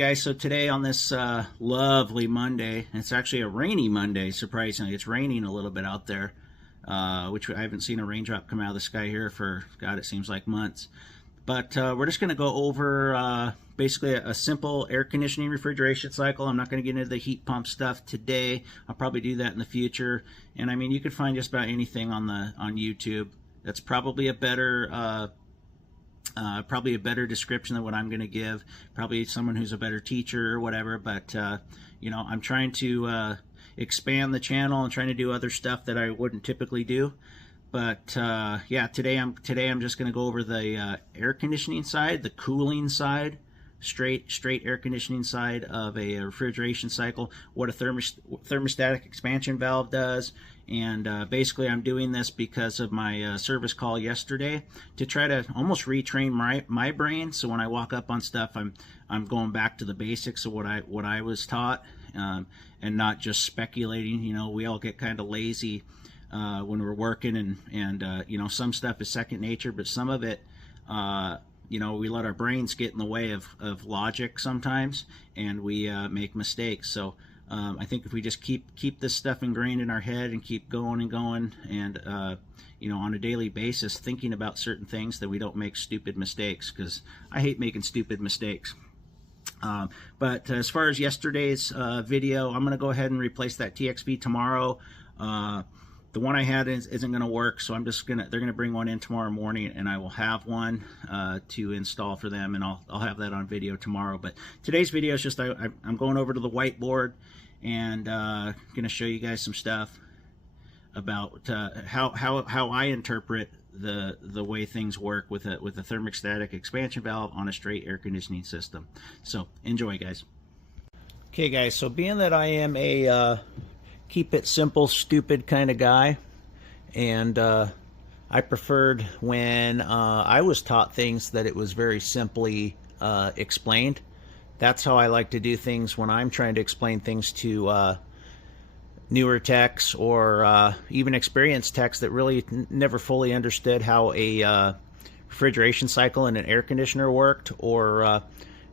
Guys, so today on this lovely Monday, it's actually a rainy Monday, surprisingly. It's raining a little bit out there, which I haven't seen a raindrop come out of the sky here for, God, it seems like months. But we're just going to go over basically a simple air conditioning refrigeration cycle. I'm not going to get into the heat pump stuff today. I'll probably do that in the future. And I mean, you could find just about anything on YouTube. That's probably a better description than what I'm going to give. Probably someone who's a better teacher or whatever. But you know, I'm trying to expand the channel and trying to do other stuff that I wouldn't typically do. But yeah, today I'm just going to go over the air conditioning side, the cooling side, straight air conditioning side of a refrigeration cycle, what a thermostatic expansion valve does. And basically I'm doing this because of my service call yesterday, to try to almost retrain my brain, so when I walk up on stuff, I'm going back to the basics of what I was taught, and not just speculating. You know, we all get kind of lazy when we're working, and you know, some stuff is second nature, but some of it, you know, we let our brains get in the way of logic sometimes, and we make mistakes. So I think if we just keep this stuff ingrained in our head and keep going and going, and you know, on a daily basis thinking about certain things, that we don't make stupid mistakes, because I hate making stupid mistakes. But as far as yesterday's video, I'm going to go ahead and replace that TXV tomorrow. The one I had isn't going to work, so they're going to bring one in tomorrow morning, and I will have one to install for them, and I'll have that on video tomorrow. But today's video is just I'm going over to the whiteboard and going to show you guys some stuff about how I interpret the way things work with a thermostatic expansion valve on a straight air conditioning system. So enjoy, guys. Okay, guys. So being that I am a keep it simple, stupid kind of guy, and I preferred when I was taught things that it was very simply explained. That's how I like to do things when I'm trying to explain things to newer techs, or even experienced techs that really never fully understood how a refrigeration cycle and an air conditioner worked, or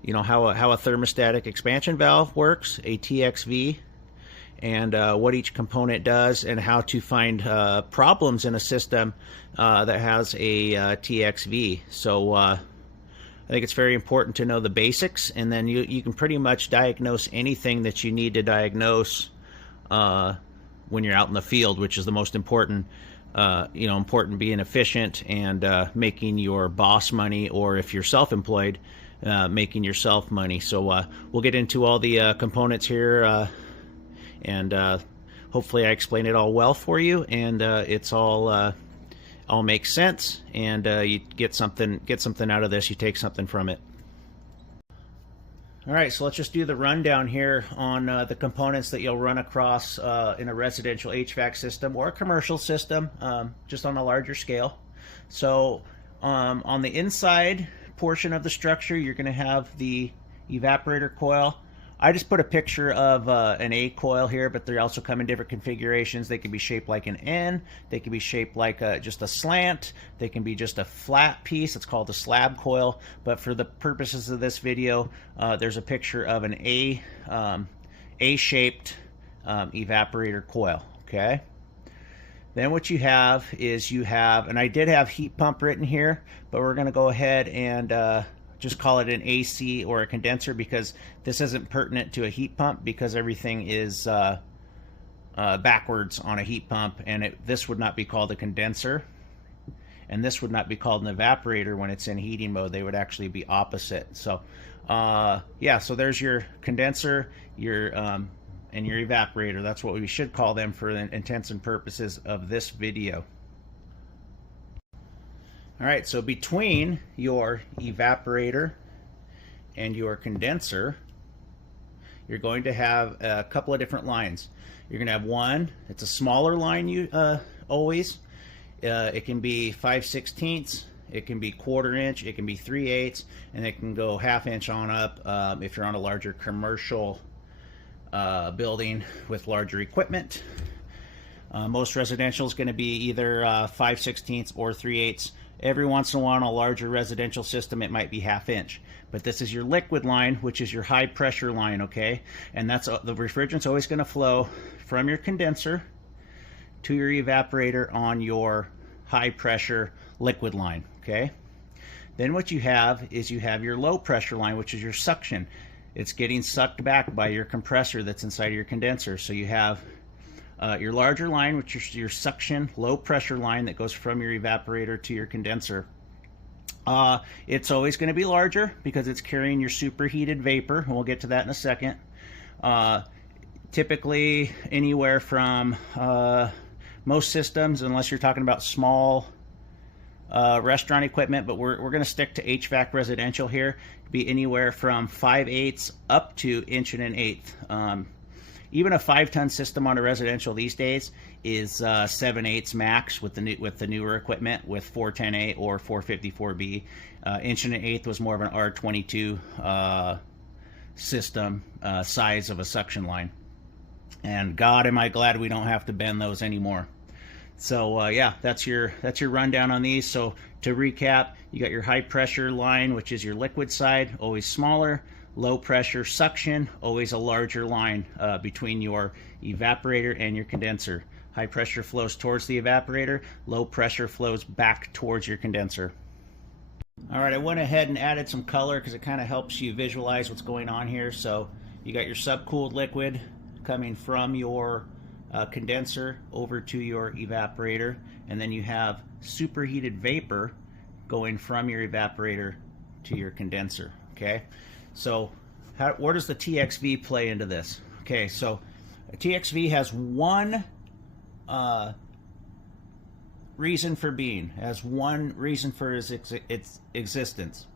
you know, how a thermostatic expansion valve works, a TXV, and what each component does, and how to find problems in a system that has a TXV. So I think it's very important to know the basics, and then you can pretty much diagnose anything that you need to diagnose when you're out in the field, which is the most important. You know, important being efficient and making your boss money, or if you're self-employed, making yourself money. So we'll get into all the components here, and hopefully I explain it all well for you, and it's all makes sense, and you get something out of this. You take something from it. All right, so let's just do the rundown here on the components that you'll run across in a residential HVAC system or a commercial system, just on a larger scale. So on the inside portion of the structure, you're going to have the evaporator coil. I just put a picture of an A coil here, but they also come in different configurations. They can be shaped like an N. They can be shaped like just a slant. They can be just a flat piece. It's called a slab coil. But for the purposes of this video, there's a picture of an A-shaped evaporator coil. Okay. Then what you have is and I did have heat pump written here, but we're going to go ahead and just call it an AC or a condenser, because this isn't pertinent to a heat pump, because everything is backwards on a heat pump, and this would not be called a condenser, and this would not be called an evaporator when it's in heating mode. They would actually be opposite. So yeah, so there's your condenser, and your evaporator. That's what we should call them for the intents and purposes of this video. All right, so between your evaporator and your condenser, you're going to have a couple of different lines. You're going to have one, it's a smaller line, always. It can be 5/16, it can be 1/4 inch, it can be 3/8, and it can go 1/2 inch on up if you're on a larger commercial building with larger equipment. Most residential is going to be either 5/16 or 3/8. Every once in a while on a larger residential system, it might be 1/2 inch. But this is your liquid line, which is your high pressure line, okay? And that's the refrigerant's always going to flow from your condenser to your evaporator on your high pressure liquid line, okay? Then what you have is you have your low pressure line, which is your suction. It's getting sucked back by your compressor that's inside of your condenser. So you have your larger line, which is your suction low pressure line that goes from your evaporator to your condenser. It's always going to be larger because it's carrying your superheated vapor, and we'll get to that in a second. Typically anywhere from most systems, unless you're talking about small restaurant equipment, but we're going to stick to HVAC residential here, be anywhere from 5/8 up to 1.125 inches. Even a 5-ton system on a residential these days is 7/8 max with the newer equipment with 410A or 454B. 1.125 was more of an R22 system size of a suction line, and God, am I glad we don't have to bend those anymore. So yeah, that's your rundown on these. So to recap, you got your high pressure line, which is your liquid side, always smaller. Low pressure suction, always a larger line between your evaporator and your condenser. High pressure flows towards the evaporator, low pressure flows back towards your condenser. All right, I went ahead and added some color because it kind of helps you visualize what's going on here. So you got your subcooled liquid coming from your condenser over to your evaporator, and then you have superheated vapor going from your evaporator to your condenser, okay? So where does the TXV play into this? Okay, so a TXV has one reason for being, has one reason for its existence: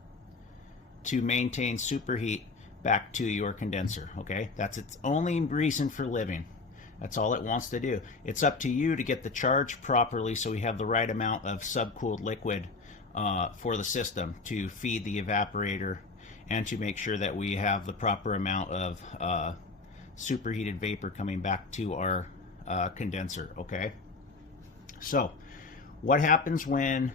to maintain superheat back to your condenser, okay? That's its only reason for living. That's all it wants to do. It's up to you to get the charge properly so we have the right amount of subcooled liquid for the system to feed the evaporator, and to make sure that we have the proper amount of superheated vapor coming back to our condenser, okay? So what happens when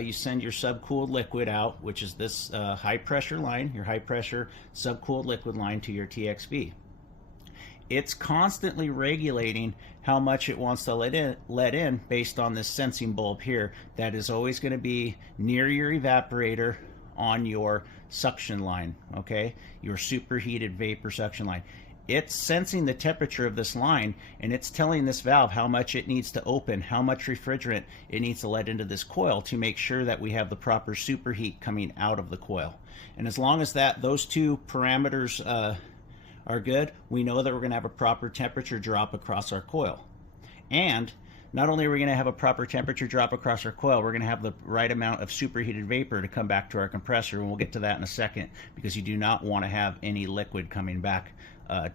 you send your subcooled liquid out, which is this high pressure line, your high pressure subcooled liquid line, to your TXV? It's constantly regulating how much it wants to let in based on this sensing bulb here that is always going to be near your evaporator on your suction line, okay? Your superheated vapor suction line. It's sensing the temperature of this line, and it's telling this valve how much it needs to open, how much refrigerant it needs to let into this coil to make sure that we have the proper superheat coming out of the coil. And as long as those two parameters are good, we know that we're going to have a proper temperature drop across our coil. And not only are we going to have a proper temperature drop across our coil, we're going to have the right amount of superheated vapor to come back to our compressor, and we'll get to that in a second, because you do not want to have any liquid coming back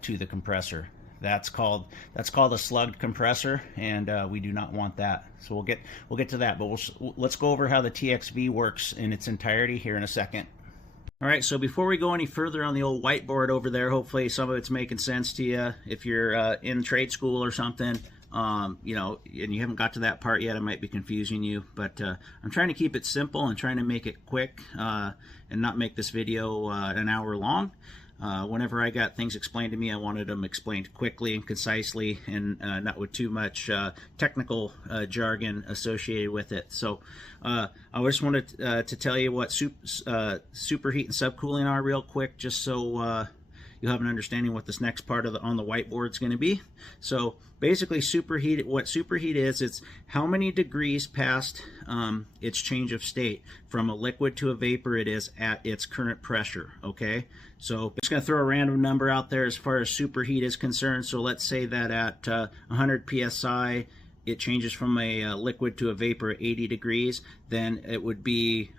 to the compressor. That's called a slugged compressor, and we do not want that. So we'll get to that, but let's go over how the TXV works in its entirety here in a second. All right, so before we go any further on the old whiteboard over there, hopefully some of it's making sense to you. If you're in trade school or something, you know, and you haven't got to that part yet, it might be confusing you, but I'm trying to keep it simple and trying to make it quick and not make this video an hour long. Whenever I got things explained to me, I wanted them explained quickly and concisely, and not with too much technical jargon associated with it. So I just wanted to tell you what superheat and subcooling are real quick, just so you'll have an understanding what this next part on the whiteboard is going to be. So basically, superheat, what superheat is, it's how many degrees past its change of state from a liquid to a vapor it is at its current pressure, okay? So I'm just going to throw a random number out there as far as superheat is concerned. So let's say that at 100 psi it changes from a liquid to a vapor at 80 degrees, then it would be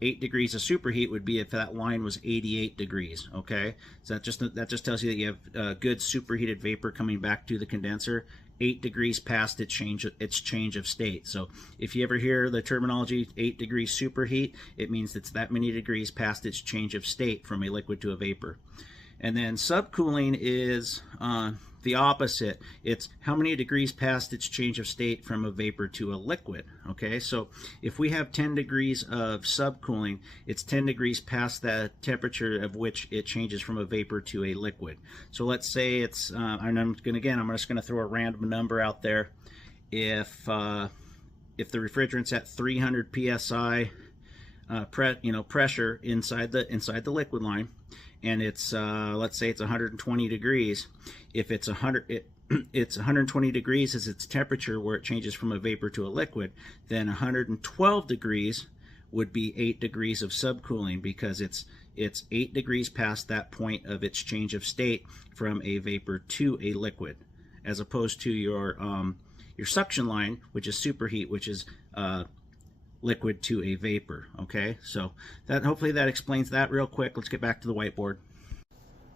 8 degrees of superheat would be if that line was 88 degrees, okay? So that just tells you that you have good superheated vapor coming back to the condenser 8 degrees past its change of state. So if you ever hear the terminology 8 degrees superheat, it means it's that many degrees past its change of state from a liquid to a vapor. And then subcooling is the opposite. It's how many degrees past its change of state from a vapor to a liquid. Okay, so if we have 10 degrees of subcooling, it's 10 degrees past the temperature of which it changes from a vapor to a liquid. So let's say it's, and I'm just going to throw a random number out there. If the refrigerant's at 300 psi pressure inside the liquid line, and it's let's say it's 120 degrees. If it's 120 degrees is its temperature where it changes from a vapor to a liquid, then 112 degrees would be 8 degrees of subcooling, because it's 8 degrees past that point of its change of state from a vapor to a liquid, as opposed to your suction line, which is superheat, which is liquid to a vapor. Okay, so hopefully that explains that real quick. Let's get back to the whiteboard.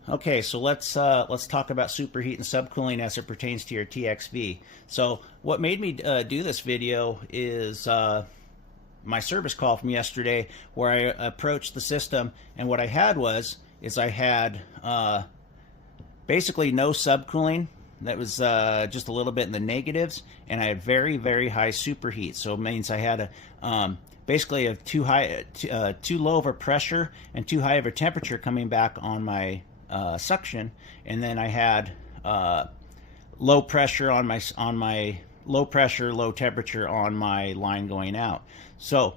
Okay, so let's talk about superheat and subcooling as it pertains to your TXV. So what made me do this video is my service call from yesterday, where I approached the system, and what I had I had basically no subcooling. That was just a little bit in the negatives, and I had very, very high superheat. So it means I had basically too low of a pressure and too high of a temperature coming back on my suction, and then I had low pressure on my low pressure, low temperature on my line going out. So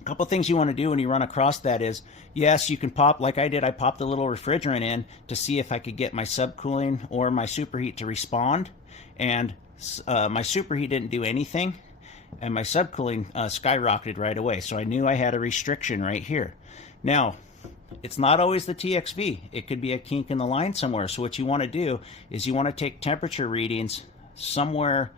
a couple things you want to do when you run across that is, yes, you can pop, like I did, I popped a little refrigerant in to see if I could get my subcooling or my superheat to respond, and my superheat didn't do anything, and my subcooling skyrocketed right away. So I knew I had a restriction right here. Now, it's not always the TXV. It could be a kink in the line somewhere. So what you want to do is you want to take temperature readings somewhere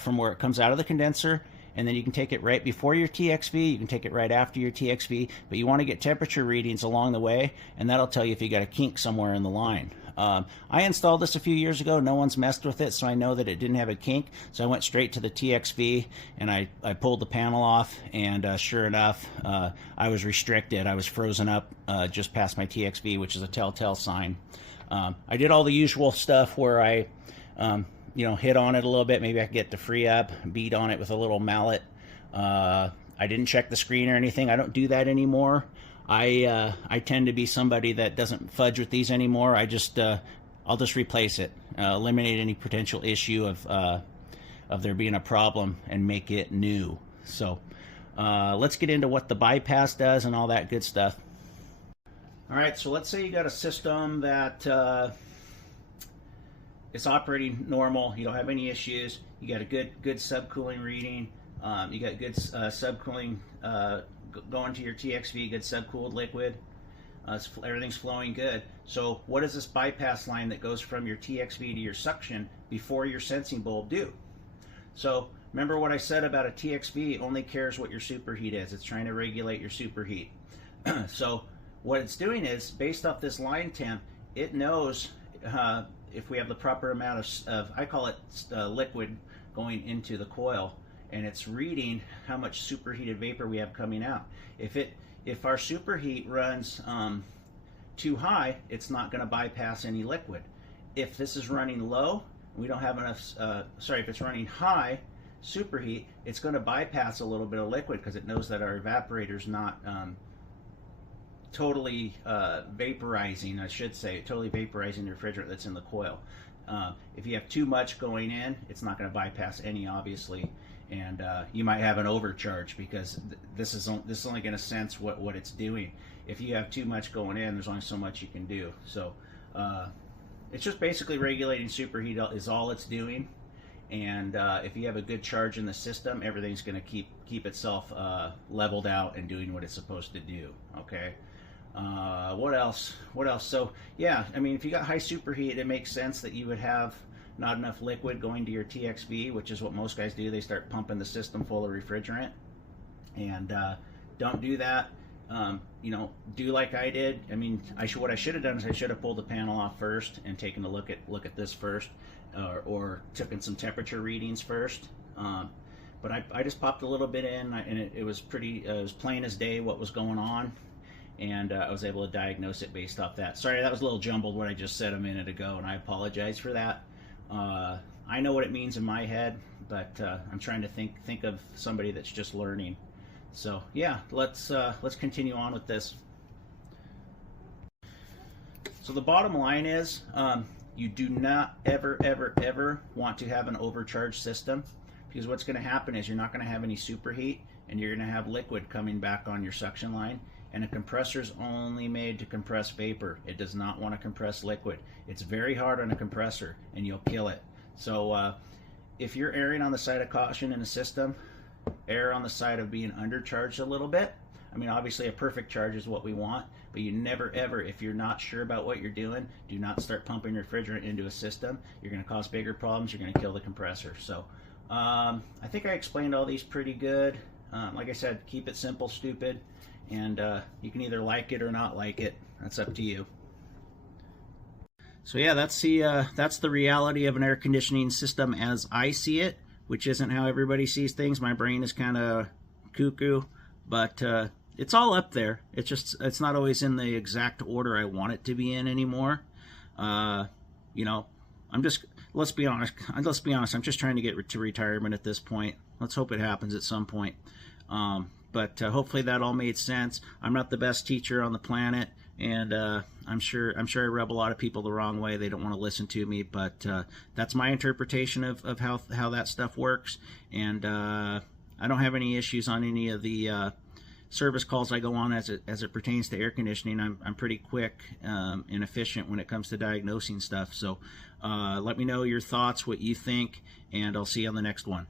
from where it comes out of the condenser, and then you can take it right before your TXV, you can take it right after your TXV, but you want to get temperature readings along the way, and that'll tell you if you got a kink somewhere in the line. I installed this a few years ago. No one's messed with it, so I know that it didn't have a kink. So I went straight to the TXV, and I pulled the panel off, and sure enough, I was restricted. I was frozen up just past my TXV, which is a telltale sign. I did all the usual stuff where I hit on it a little bit. Maybe I could get to free up, beat on it with a little mallet. I didn't check the screen or anything. I don't do that anymore. I tend to be somebody that doesn't fudge with these anymore. I'll just replace it, eliminate any potential issue of there being a problem, and make it new. So let's get into what the bypass does and all that good stuff. All right, so let's say you got a system that it's operating normal. You don't have any issues. You got a good subcooling reading. You got good subcooling going to your TXV, good subcooled liquid. Everything's flowing good. So what does this bypass line that goes from your TXV to your suction before your sensing bulb do? So remember what I said about a TXV only cares what your superheat is. It's trying to regulate your superheat. So what it's doing is, based off this line temp, it knows if we have the proper amount of I call it liquid going into the coil, and it's reading how much superheated vapor we have coming out. If our superheat runs too high, it's not going to bypass any liquid. If this is running low, we don't have enough. If it's running high superheat, it's going to bypass a little bit of liquid, because it knows that our evaporator's not totally vaporizing, I should say, totally vaporizing the refrigerant that's in the coil. If you have too much going in, it's not going to bypass any, obviously, and you might have an overcharge, because this is only going to sense what it's doing. If you have too much going in, there's only so much you can do. So it's just basically regulating superheat is all it's doing. And if you have a good charge in the system, everything's going to keep itself leveled out and doing what it's supposed to do. Okay. What else? So yeah, I mean, if you got high superheat, it makes sense that you would have not enough liquid going to your TXV, which is what most guys do. They start pumping the system full of refrigerant, and don't do that. Do like I did. I mean, what I should have done is I should have pulled the panel off first and taken a look at this first, or taken some temperature readings first. But I just popped a little bit in, and it was plain as day what was going on. and I was able to diagnose it based off that. Sorry, that was a little jumbled what I just said a minute ago, and I apologize for that. I know what it means in my head, but I'm trying to think of somebody that's just learning. So yeah, let's continue on with this. So the bottom line is, you do not ever want to have an overcharged system, because what's going to happen is you're not going to have any superheat, and you're going to have liquid coming back on your suction line. And a compressor is only made to compress vapor. It does not want to compress liquid. It's very hard on a compressor, and you'll kill it. So if you're erring on the side of caution in a system, err on the side of being undercharged a little bit. I mean, obviously a perfect charge is what we want, but you never ever, if you're not sure about what you're doing, do not start pumping refrigerant into a system. You're going to cause bigger problems. You're going to kill the compressor. So I think I explained all these pretty good. Like I said, keep it simple, stupid, and you can either like it or not like it. That's up to you. So yeah, that's the reality of an air conditioning system as I see it, which isn't how everybody sees things. My brain is kind of cuckoo, but it's all up there. It's not always in the exact order I want it to be in anymore. You know, let's be honest. I'm just trying to get to retirement at this point. Let's hope it happens at some point. But hopefully that all made sense. I'm not the best teacher on the planet, and I'm sure I rub a lot of people the wrong way. They don't want to listen to me, but that's my interpretation of how that stuff works. And I don't have any issues on any of the service calls I go on as it pertains to air conditioning. I'm pretty quick and efficient when it comes to diagnosing stuff. So let me know your thoughts, what you think, and I'll see you on the next one.